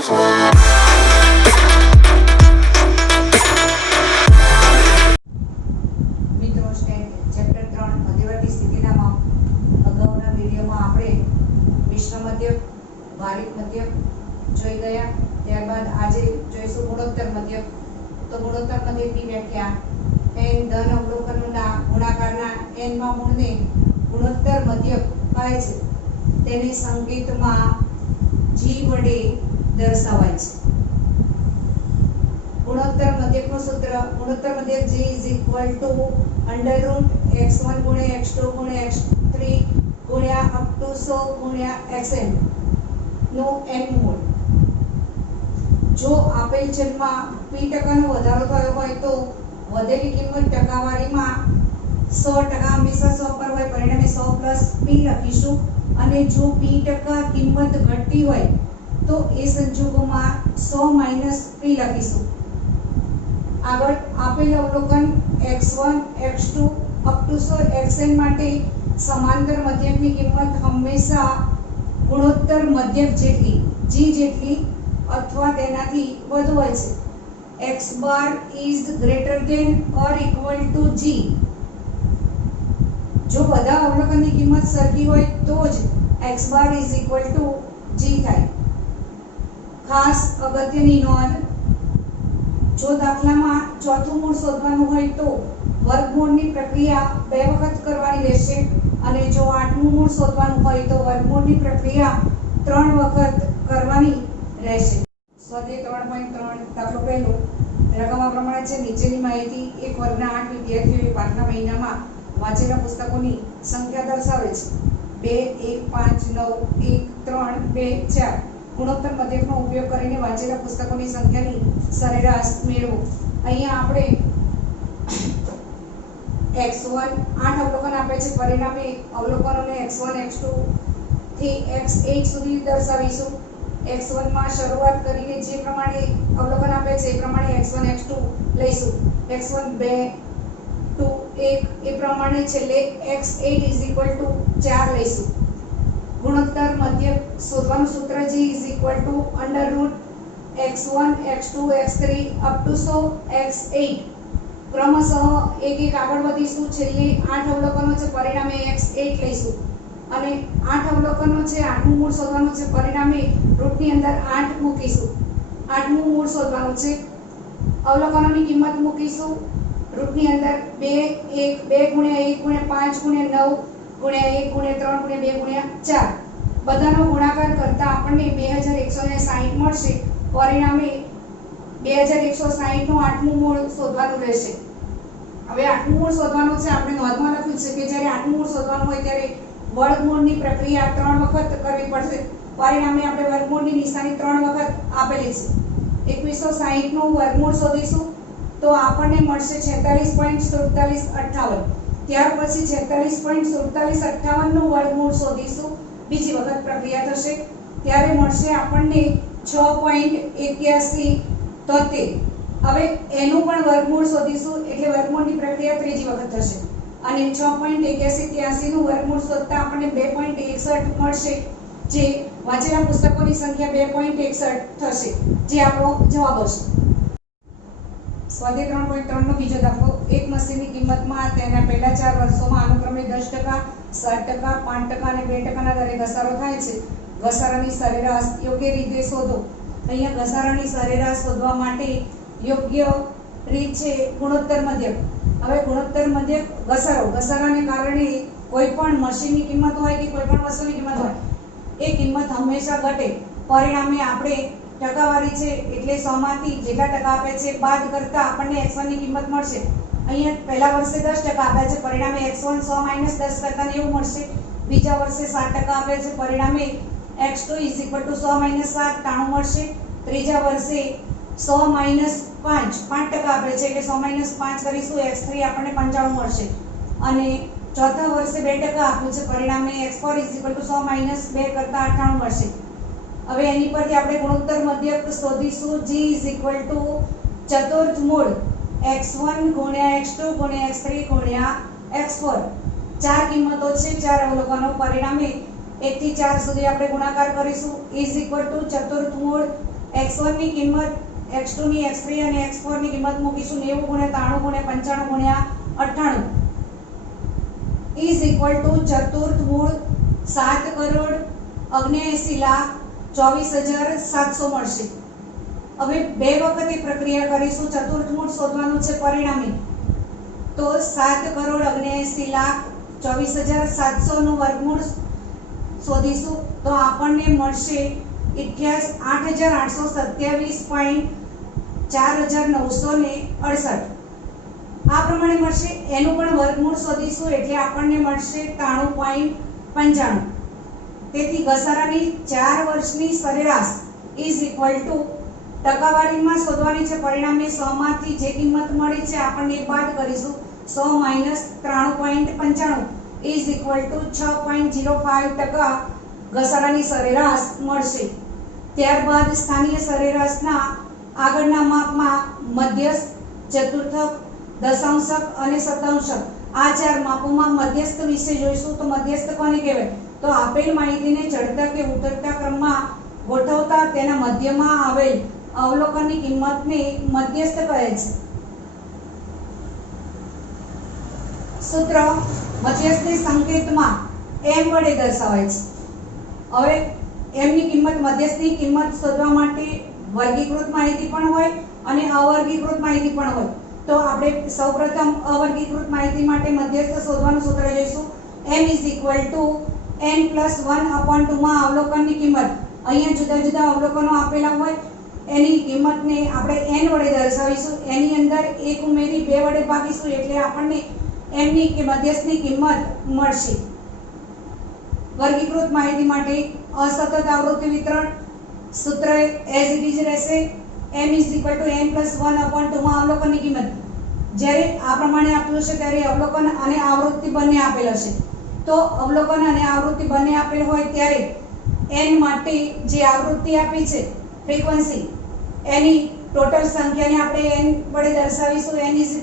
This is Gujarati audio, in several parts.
મિત્રો ચેપ્ટર 3 મધ્યવર્તી સ્થિતિના અગાઉના વિડીયોમાં આપણે મિશ્ર મધ્યક, ભારિત મધ્યક જોઈ ગયા. ત્યારબાદ આજે જોઈશું ગુણોત્તર મધ્યક. તો ગુણોત્તર મધ્યકની વ્યાખ્યા: n ધન અવલોકનોના ગુણાકારના n માં મૂળને ગુણોત્તર મધ્યક કહે છે. તેને સંકેતમાં g વડે દર્શાવાય છે. ગુણોત્તર મધ્યકનું સૂત્ર: ગુણોત્તર મધ્યક g √x1 * x2 * x3 * up to 100 * xn નું n મૂળ. જો આપેલ ચલમાં p ટકાનો વધારો થયો હોય તો વધેલી કિંમત ટકાવારીમાં 100% હંમેશા 100 પર હોય, પરિણામે 100 + p લખીશું. અને જો p ટકા કિંમત ઘટતી હોય તો એ સંજોગોમાં 100 - p લખીશું. આગળ આપેલ અવલોકન x1 x2 up to 100 xn માટે સમાંતર મધ્યકની કિંમત હંમેશા ગુણોત્તર મધ્યક જેટલી g જેટલી અથવા તેનાથી વધુ હોય છે. x bar is greater than or equal to g. જો બધા અવલોકનની કિંમત સરખી હોય તો જ x bar is equal to g થાય. ખાસ અગત્યની નોંધ: જો દાખલામાં ચોથું મૂળ શોધવાનું હોય તો વર્ગમૂળની પ્રક્રિયા 2 વખત કરવાની રહેશે, અને જો આઠમું મૂળ શોધવાનું હોય તો વર્ગમૂળની પ્રક્રિયા 3 વખત કરવાની રહેશે. સ્વાધ્યાય 3.3 દાખલો પહેલો. રકમ આ પ્રમાણે છે: નીચેની માહિતી એક વર્ગના 8 વિદ્યાર્થીઓએ પાછલા મહિનામાં વાંચેલા પુસ્તકોની સંખ્યા દર્શાવે છે. 2 1 5 9 1 3 2 4. ગુણોત્તર મધ્યકનો ઉપયોગ કરીને વાંચેલા પુસ્તકોની સંખ્યાની સરેરાશ મેળવો. અહીંયા આપણે x1 8 અવલોકન આપે છે, પરિણામે અવલોકનોને x1 x2 થી x8 સુધી દર્શાવીશું. x1 માં શરૂઆત કરીને જે પ્રમાણે અવલોકન આપે છે એ પ્રમાણે x1 x2 લઈશું. x1 2 2 1 એ પ્રમાણે છેલ્લે x8 = 4 લઈશું. ગુણોત્તર મધ્યક શોધવાનું સૂત્ર g √x1 x2 x3 up to 100 x8. ક્રમશઃ એક એક આગળ વધીશું. છેલ્લે 8 અવલોકનો છે, પરિણામે x8 લઈશું. અને 8 અવલોકનો છે, 8મું મૂળ શોધવાનું છે, પરિણામે રૂટની અંદર 8 મૂકીશું. 8મું મૂળ શોધવાનું છે, અવલોકનોની કિંમત મૂકીશું. રૂટની અંદર 2 1 2 * 1 * 5 * 9 * 1 * 3 * 2 * 4. બધાનો ગુણાકાર કરતા આપણને 2160 મળશે. પરિણામે 2160 નું 8મું મૂળ શોધવાનું રહેશે. હવે 8મું મૂળ શોધવાનું છે. આપણે નોંધમાં લખ્યું છે કે જ્યારે 8મું મૂળ શોધવાનું હોય ત્યારે વર્ગમૂળની પ્રક્રિયા 3 વખત કરવી પડશે. પરિણામે આપણે વર્ગમૂળની નિશાની 3 વખત આપેલી છે. 2160 નું વર્ગમૂળ શોધીશું તો આપણને મળશે 46.4758. ત્યાર પછી 46.4758 નું વર્ગમૂળ શોધીશું. બીજી વખત પ્રક્રિયા થશે ત્યારે મળશે આપણને 6.8173. હવે એનું પણ વર્ગમૂળ શોધીશું એટલે વર્ગમૂળની પ્રક્રિયા ત્રીજી વખત થશે અને 6.8183 નું વર્ગમૂળ શોધતા આપણને 2.61 મળશે, જે વાંચેલા પુસ્તકોની સંખ્યા 2.61 થશે, જે આપણો જવાબ હશે. સ્વાધ્યાય 3.3 નો બીજો દાખલો. એક મશીનની કિંમતમાં તેના પહેલા 4 વર્ષોમાં અનુક્રમે 10%, 7%, 5% અને 2% દરે ઘસારો થાય છે. ઘસારાની સરેરાશ યોગ્ય રીતે શોધો. અહીંયા ઘસારાની સરેરાશ શોધવા માટે યોગ્ય રીત છે ગુણોત્તર મધ્યક. હવે ગુણોત્તર મધ્યક ઘસારાને કારણે કોઈ પણ મશીનની કિંમત હોય કે કોઈ પણ વસ્તુની કિંમત હોય એ કિંમત હંમેશા ઘટે. પરિણામે આપણે ટકાવારી છે એટલે 100 માંથી જેટલા ટકા આપે છે બાદ કરતા આપણને x1 ની કિંમત મળશે. અહીંયા પહેલા વર્ષે 10% આપ્યા છે, પરિણામે x1 100 - 10 કરતા 90 મળશે. બીજા વર્ષે 7% આપે છે, પરિણામે x2 = 100 - 7 93 મળશે. ત્રીજા વર્ષે 100 - 5% આપે છે એટલે 100 - 5 કરીશું, x3 આપણને 95 મળશે. અને ચોથા વર્ષે 2% આપ્યું છે, પરિણામે x4 = 100 - 2 કરતા 98 મળશે. હવે એની પરથી આપણે ગુણોત્તર મધ્યક શોધીશું. g = ચતુર્થ મૂળ x1 * x2 * x3 * x4. 4 કિંમતો છે, 4 અવલોકનો, પરિણામે 1 થી 4 સુધી આપણે ગુણાકાર કરીશું. = ચતુર્થ મૂળ x1 ની કિંમત x2 ની x3 અને x4 ની કિંમત મૂકીશું 90 × 93 × 95 × 98 ચતુર્થ મૂળ 7,79,24,700 મળશે। હવે બે વખત એ પ્રક્રિયા કરીશું। ચતુર્થ મૂળ શોધવાનું છે પરિણામી, તો 7,79,24,700 નું વર્ગમૂળ શોધીશું તો આપણને મળશે 8,827.4968 આ પ્રમાણે મળશે। એનું પણ વર્ગમૂળ શોધીશું એટલે આપણને મળશે 93.95। તેથી ઘસારાની 4 વર્ષની સરેરાશ ઇઝ ઇક્વલ ટુ ટકાવારીમાં શોધવાની છે પરિણામે 100 માંથી જે કિંમત મળી છે આપણને બાદ કરીશું 100 - 93.95 ઇઝ ઇક્વલ ટુ 6.05% ઘસારાની સરેરાશ મળશે। ત્યારબાદ સ્થાનીય સરેરાશના આગળના માપમાં મધ્યસ્થ, ચતુર્થક, દશાંશક અને શતાંશક આ 4 માપોમાં મધ્યસ્થ વિશે જોઈશું। તો મધ્યસ્થ કોને કહેવાય? તો આપેલ માહિતીને ચડતા કે ઉતરતા ક્રમમાં ગોઠવતા તેના મધ્યમાં આવેલ અવલોકનની કિંમતને મધ્યસ્થ કહે છે। સૂત્ર મધ્યસ્થને સંકેતમાં m વડે દર્શાવાય છે। હવે m ની કિંમત, મધ્યસ્થની કિંમત શોધવા માટે વર્ગીકૃત માહિતી પણ હોય અને અવર્ગીકૃત માહિતી પણ હોય। તો આપણે સૌપ્રથમ અવર્ગીકૃત માહિતી માટે મધ્યસ્થ શોધવાનું સૂત્ર જોઈશું। m = n+1/2 માં અવલોકનની કિંમત, અહીંયા જુદા જુદા અવલોકનો આપેલા હોય એની કિંમતને આપણે n વડે દર્શાવીશું। એની અંદર 1 ઉમેરી 2 વડે ભાગીશું એટલે આપણને m ની કે મધ્યસ્થની કિંમત મળશે। વર્ગીકૃત માહિતી માટે અસતત આવૃત્તિ વિતરણ સૂત્ર એઝ ઇટ ઇઝ રહેશે। m = n+1/2 માં અવલોકનની કિંમત, જ્યારે આ પ્રમાણે આપ્યું છે ત્યારે અવલોકન અને આવૃત્તિ બંને આપેલ હશે। તો અવલોકન અને આવૃત્તિ બંને આપેલ હોય ત્યારે n માટે જે આવૃત્તિ આપી છે ફ્રીક્વન્સી એની ટોટલ સંખ્યાને આપણે n વડે દર્શાવીશું। n = f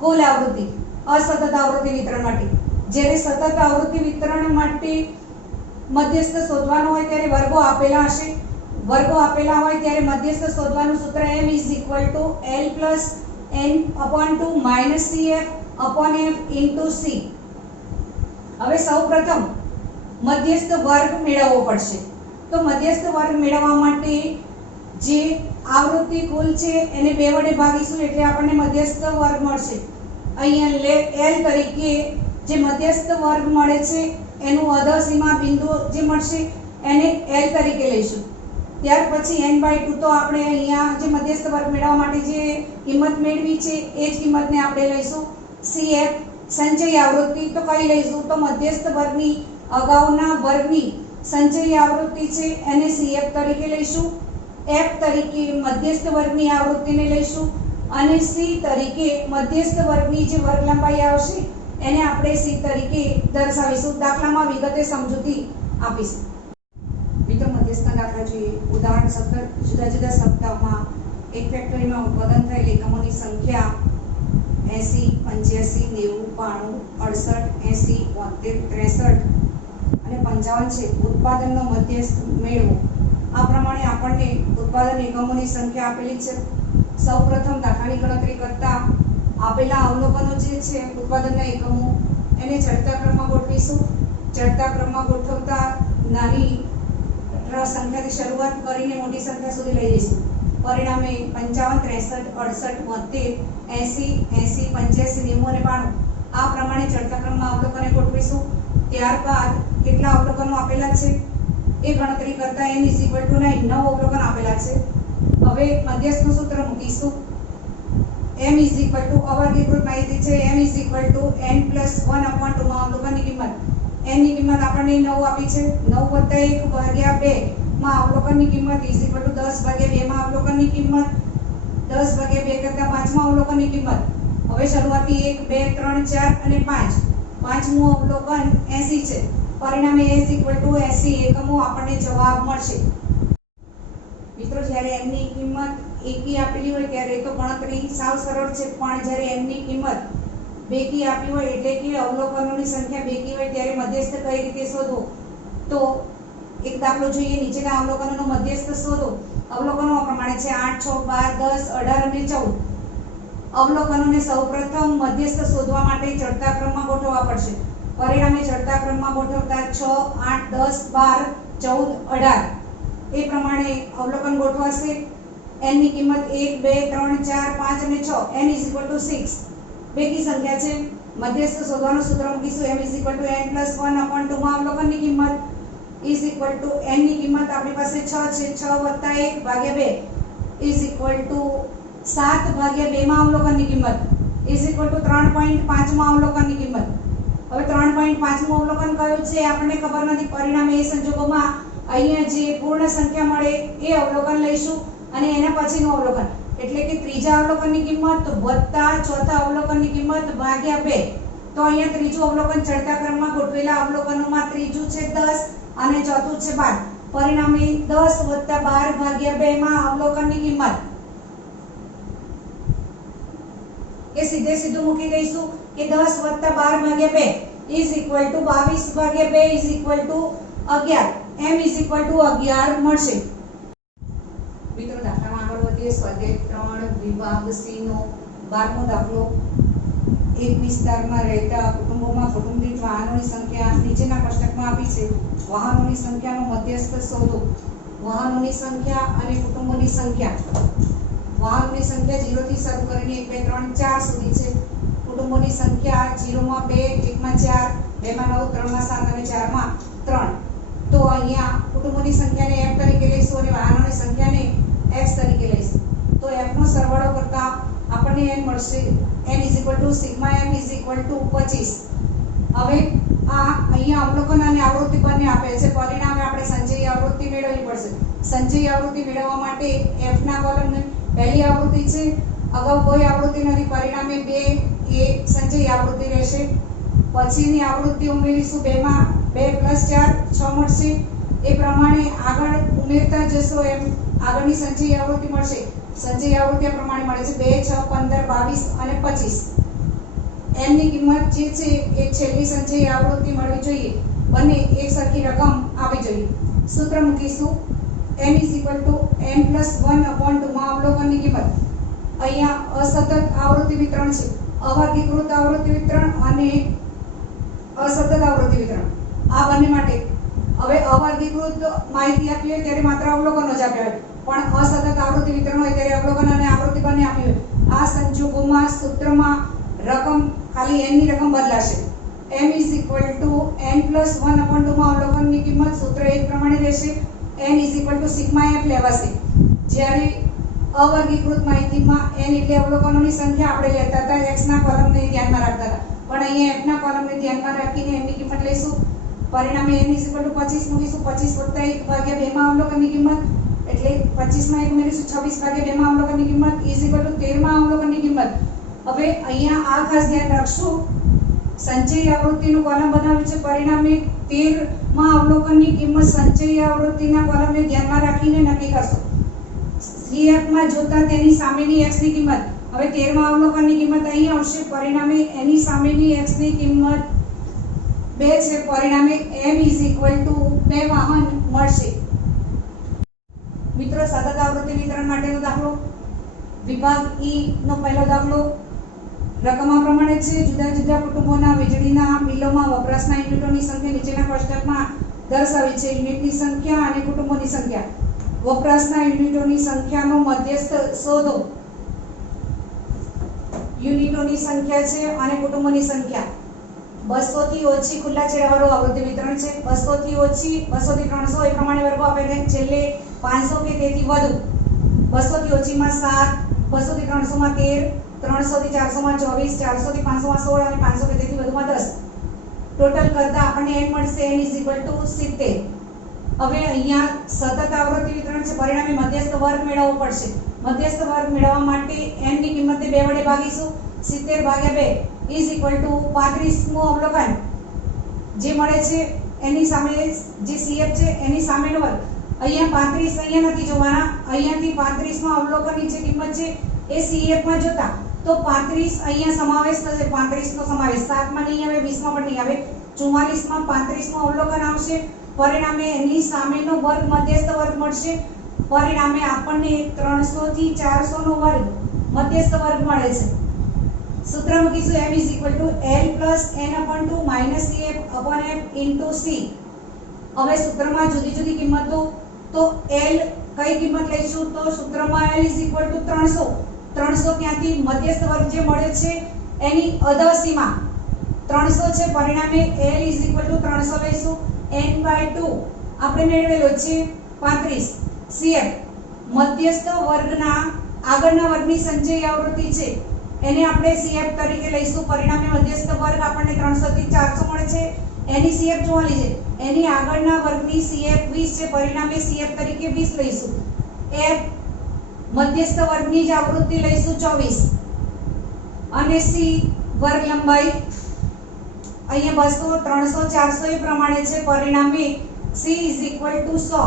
કુલ આવૃત્તિ અસતત આવૃત્તિ વિતરણ માટે। જ્યારે સતત આવૃત્તિ વિતરણ માટે મધ્યસ્થ શોધવાનું હોય ત્યારે વર્ગો આપેલા હશે। વર્ગો આપેલા હોય ત્યારે મધ્યસ્થ શોધવાનું સૂત્ર m = l+n/2 - cf/f × c। હવે સૌપ્રથમ મધ્યસ્થ વર્ગ મેળવવો પડશે। તો મધ્યસ્થ વર્ગ મેળવવા માટે જે આવૃત્તિ કુલ છે એને 2 વડે ભાગીશું એટલે આપણને મધ્યસ્થ વર્ગ મળશે। અહીંયા l તરીકે જે મધ્યસ્થ વર્ગ મળે છે એનું અધસીમા બિંદુ જે મળશે એને l તરીકે લઈશું। ત્યાર પછી n/2 તો આપણે અહીંયા જે મધ્યસ્થ વર્ગ મેળવવા માટે જે કિંમત મેળવી છે એ જ કિંમતને આપણે લઈશું। cf સંચય આવૃત્તિ તો કઈ લઈશું? તો મધ્યસ્થ વર્ગની અગાઉના વર્ગની સંચય આવૃત્તિ છે એને cf તરીકે લઈશું। f તરીકે મધ્યસ્થ વર્ગની આવૃત્તિને લઈશું અને c તરીકે મધ્યસ્થ વર્ગની જે વર્ગ લંબાઈ આવશે એને આપણે c તરીકે દર્શાવીશું। દાખલામાં વિગતે સમજૂતી આપીશું। મિત્રો મધ્યસ્થના દાખલા જોઈએ। ઉદાહરણ 17 જુદા જુદા સપ્તાહમાં એક ફેક્ટરીમાં ઉત્પાદન થયેલ એકમોની સંખ્યા 80, 85, 90, 92, 68, 80, 73, 63 અને 55 છે। ઉત્પાદનનો મધ્યસ્થ મેળવો। આ પ્રમાણે આપણને ઉત્પાદન એકમોની સંખ્યા આપેલી છે। સૌપ્રથમ દાખલાની ગણતરી કરતા આપેલા અવલોકનો જે છે ઉત્પાદનના એકમો એને ચડતા ક્રમમાં ગોઠવીશું। ચડતા ક્રમમાં ગોઠવતા નાની સંખ્યાથી શરૂઆત કરીને મોટી સંખ્યા સુધી લઈ જઈશું। પરિણામે 55, 63, 68, 80, 80, 85, 90 અને 92 આ પ્રમાણે ચડતા ક્રમમાં અવલોકને ગોઠવીશું। ત્યારબાદ કેટલા અવલોકનો આપેલા છે એ ગણતરી કરતા n = 9 અવલોકન આપેલા છે। હવે મધ્યસ્થનું સૂત્ર મૂકીશું। m = અવર્ગીકૃત માહિતી છે m = n+1/2 માં અવલોકનની કિંમત, n ની કિંમત આપણને 9 આપી છે। 9 + 1/2 માં અવલોકનની કિંમત = 10/2 માં અવલોકનની કિંમત, 10/2 કરતા 5 માં અવલોકનની કિંમત। હવે શરૂઆતી 1, 2, 3, 4 અને 5, પાંચમું અવલોકન 80 છે। પરિણામે s = 80 એકમો આપણને જવાબ મળશે। મિત્રો જ્યારે m ની કિંમત એકી આપેલી હોય ત્યારે તો ગણતરી સાવ સરળ છે, પણ જ્યારે m ની કિંમત બેકી આપી હોય એટલે કે અવલોકનોની સંખ્યા બેકી હોય ત્યારે મધ્યસ્થ કઈ રીતે શોધવો? તો એક દાખલો જોઈએ। નીચેના અવલોકનોનો મધ્યસ્થ શોધો। અવલોકનો પ્રમાણે છે 8, 6, 12, 10, 18 અને 14। અવલોકનોને સૌપ્રથમ મધ્યસ્થ શોધવા માટે ચડતા ક્રમમાં ગોઠવવા પડશે। પરિણામે ચડતા ક્રમમાં ગોઠવતા 6, 8, 10, 12, 14, 18 એ પ્રમાણે અવલોકન ગોઠવાશે। n ની કિંમત 1, 2, 3, 4, 5 અને 6। n 6 બેકી સંખ્યા છે। મધ્યસ્થ શોધવાનું સૂત્ર મૂકીશું m n + 1/2 માં અવલોકનની કિંમત n ની કિંમત આપણી પાસે 6 છે। 6 + 1 / 2 7 / 2 માં અવલોકનની કિંમત 3.5 માં અવલોકનની કિંમત। હવે 3.5 માં અવલોકન કયું છે આપણને ખબર નથી। પરિણામે એ સંજોગોમાં અહીંયા જે પૂર્ણ સંખ્યા મળે એ અવલોકન લઈશું અને એના પછીનું અવલોકન એટલે કે ત્રીજા અવલોકનની કિંમત વત્તા ચોથા અવલોકનની કિંમત ભાગ્યા 2। તો અહીંયા ત્રીજું અવલોકન ચડતા ક્રમમાં ગોઠવેલા અવલોકનોમાં ત્રીજું છે 10 અને ચોથું છે 12। પરિણામે 10 + 12 / 2 માં અવલોકનની કિંમત એ સીધું મૂકી દઈશું કે 10 + 12 / 2 = 22 / 2 = 11 m = 11 મળશે। મિત્રો દાખલામાં આગળ વધીએ। સ્વાધ્યાય 3 વિભાગ સી નો 12મો દાખલો। એક વિસ્તારમાં રહેતા કુટુંબોમાં કુટુંબ દીઠ વાહનોની સંખ્યા નીચેના કોષ્ટકમાં આપી છે। વાહનોની સંખ્યાનો મધ્યસ્થ શોધો। વાહનોની સંખ્યા અને કુટુંબોની સંખ્યા। વાહનોની સંખ્યા 0 થી શરૂ કરીને 1, 2, 3, 4 સુધી છે। કુટુંબોની સંખ્યા 0 માં 2, 1 માં 4, 2 માં 9, 3 માં 7 અને 4 માં 3। તો અહીંયા કુટુંબોની સંખ્યાને f તરીકે લઈશું અને વાહનોની સંખ્યાને x તરીકે લઈશું। તો f નો સરવાળો કરતા આપણને n મળશે। n = σm = 25। હવે આ અહીંયા અવલોકન અને આવૃત્તિ બંને આપેલ છે। પરિણામે આપણે સંચયી આવૃત્તિ મેળવવી પડશે। સંચયી આવૃત્તિ મેળવવા માટે f ના કોલમની પહેલી આવૃત્તિ છે, અગાઉ કોઈ આવૃત્તિ નથી। પરિણામે 2 એ સંચયી આવૃત્તિ રહેશે। પછીની આવૃત્તિ ઉમેરીશું 2 માં 2 + 4 6 મળશે। એ પ્રમાણે આગળ ઉમેરતા જશો એમ આગળની સંચયી આવૃત્તિ મળશે। સંચયી આવૃત્તિ આ પ્રમાણે મળે છે 2, 6, 15, 22 અને 25। n ની કિંમત જે છે એ છેલ્લી સંચયી આવૃત્તિ મળવી જોઈએ। બંને એક સરખી રકમ આવી જોઈએ। સૂત્ર મૂકીશું n n + 1/2 માં અવલોકનની કિંમત। અહીંયા અસતત આવૃત્તિ વિતરણ છે, અવર્ગીકૃત આવૃત્તિ વિતરણ અને અસતત આવૃત્તિ વિતરણ આ બંને માટે। હવે અવર્ગીકૃત માહિતી આપી હોય ત્યારે માત્ર અવલોકનો જ આપ્યા હોય, પણ અસતત આવૃત્તિ વિતરણ હોય ત્યારે અવલોકન અને આવૃત્તિ બંને આપી હોય। આ સંજોગોમાં સૂત્રમાં રકમ ખાલી n ની રકમ બદલાશે। m n + 1/2 માં અવલોકનની કિંમત સૂત્ર એક પ્રમાણે રહેશે। n = σf લેવાશે। જ્યારે અવર્ગીકૃત માહિતીમાં n એટલે અવલોકનોની સંખ્યા આપણે લેતા હતા, x ના કોલમને ધ્યાનમાં રાખતા હતા, પણ અહીંયા f ના કોલમને ધ્યાનમાં રાખીને n ની કિંમત લઈશું। પરિણામે n = 25 મૂકીશું। 25 + 1 / 2 માં અવલોકનની કિંમત એટલે 25 માં 1 ઉમેરીશું 26 / 2 માં અવલોકનની કિંમત = 13 માં અવલોકનની કિંમત। હવે અહીંયા આ ખાસ ધ્યાન રાખશું, સંચયી આવૃત્તિનું કોલમ બનાવ્યું છે। પરિણામે 13 માં અવલોકનની કિંમત સંચયી આવૃત્તિના કોલમને ધ્યાનમાં રાખીને નક્કી કરશો। CF માં જોતા તેની સામેની x ની કિંમત। હવે 13 માં અવલોકનની કિંમત અહીં આવશે। પરિણામે એની સામેની x ની કિંમત 2 છે। પરિણામે m = 2 વાહન મળશે। મિત્રો સતત આવૃત્તિ વિતરણ માટેનો દાખલો વિભાગ E નો પહેલો દાખલો રકમ આ પ્રમાણે છે। જુદા જુદા કુટુંબોના વીજળીના બિલોમાં વપરાશના યુનિટોની સંખ્યા નીચેના કોષ્ટકમાં દર્શાવી છે। યુનિટની સંખ્યા અને કુટુંબોની સંખ્યા। વપરાશના યુનિટોની સંખ્યાનો મધ્યસ્થ શોધો। યુનિટોની સંખ્યા છે અને કુટુંબોની સંખ્યા। 200 થી ઓછી ખુલ્લા છેડાવાળું આવૃત્તિ વિતરણ છે। 200 થી ઓછી, 200 થી 300 એ પ્રમાણે વર્ગો આપેલા છે। છેલ્લે 500 કે તેથી વધુ। 200 થી ઓછીમાં 7, 200 થી 300 માં 13, 300 થી 400 માં 24, 400 થી 500 માં 16 અને 500 કે તેથી વધુમાં 10। ટોટલ કરતા આપણને n મળશે। n = 70। હવે અહીંયા સતત આવૃત્તિ વિતરણ છે। પરિણામે મધ્યસ્થ વર્ગ મેળવવો પડશે। મધ્યસ્થ વર્ગ મેળવવા માટે n ની કિંમતને 2 વડે ભાગીશું। 70 / 2 = 35મું અવલોકન જે મળે છે એની સામે જે CF છે એની સામેનો વર્ગ। અહીંયા 35 અહીંયા નથી જોવાના, અહીંયાથી 35 માં અવલોકનની જે કિંમત છે એ CF માં જોતા તો 35 અહીંયા સમાવેશ થશે। 35 નો સમાવેશ 7 માં નહીં આવે, 20 માં પણ નહીં આવે, 44 માં 35 નું અવલોકન આવશે પરિણામે એની સામેનો વર્ગ મધ્યસ્થ વર્ગ મળશે. પરિણામે આપણને 300 થી 400 નો વર્ગ મધ્યસ્થ વર્ગ મળે છે. સૂત્ર મૂકીશું m l + n/2 - cf/f * c. હવે સૂત્રમાં જુદી જુદી કિંમતો, તો l કઈ કિંમત લઈશું? તો સૂત્રમાં l = 300. 300 ક્યાંથી? મધ્યસ્થ વર્ગ જે મળ્યો છે એની અધસીમા 300 છે. પરિણામે l = 300 લઈશું. n/2 આપણે મેળવેલો છે 35. cf મધ્યસ્થ વર્ગના આગળના વર્ગની સંચયી આવૃત્તિ છે, એને આપણે cf તરીકે લઈશું. પરિણામે મધ્યસ્થ વર્ગ આપણને 300 થી 400 મળે છે. એની cf 44 છે, એની આગળના વર્ગની cf 20 છે. પરિણામે cf તરીકે 20 લઈશું. f મધ્યસ્થ વર્ગની જ આવૃત્તિ લઈશું 24 અને c વર્ગ લંબાઈ અહીંયા 200 300 400 એ પ્રમાણે છે. પરિણામે c = 100.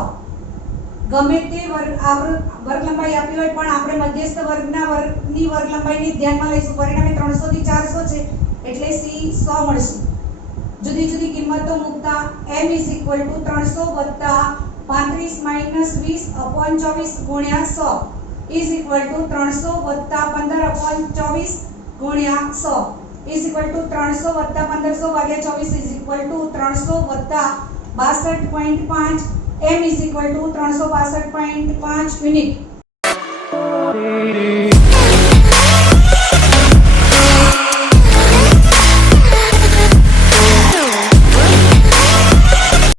ગમે તે વર્ગ લંબાઈ આપી હોય પણ આપણે મધ્યસ્થ વર્ગના વર્ગની વર્ગ લંબાઈને ધ્યાનમાં લઈશું. પરિણામે 300 થી 400 છે એટલે c 100 મળશે. જુદી જુદી કિંમતો મૂકતા m = 300 + 35 - 20/24 * 100 = 300 + 15/24 * 100 = 300 + 1500 / 24 = 300 + 62.5 m = 362.5 યુનિટ.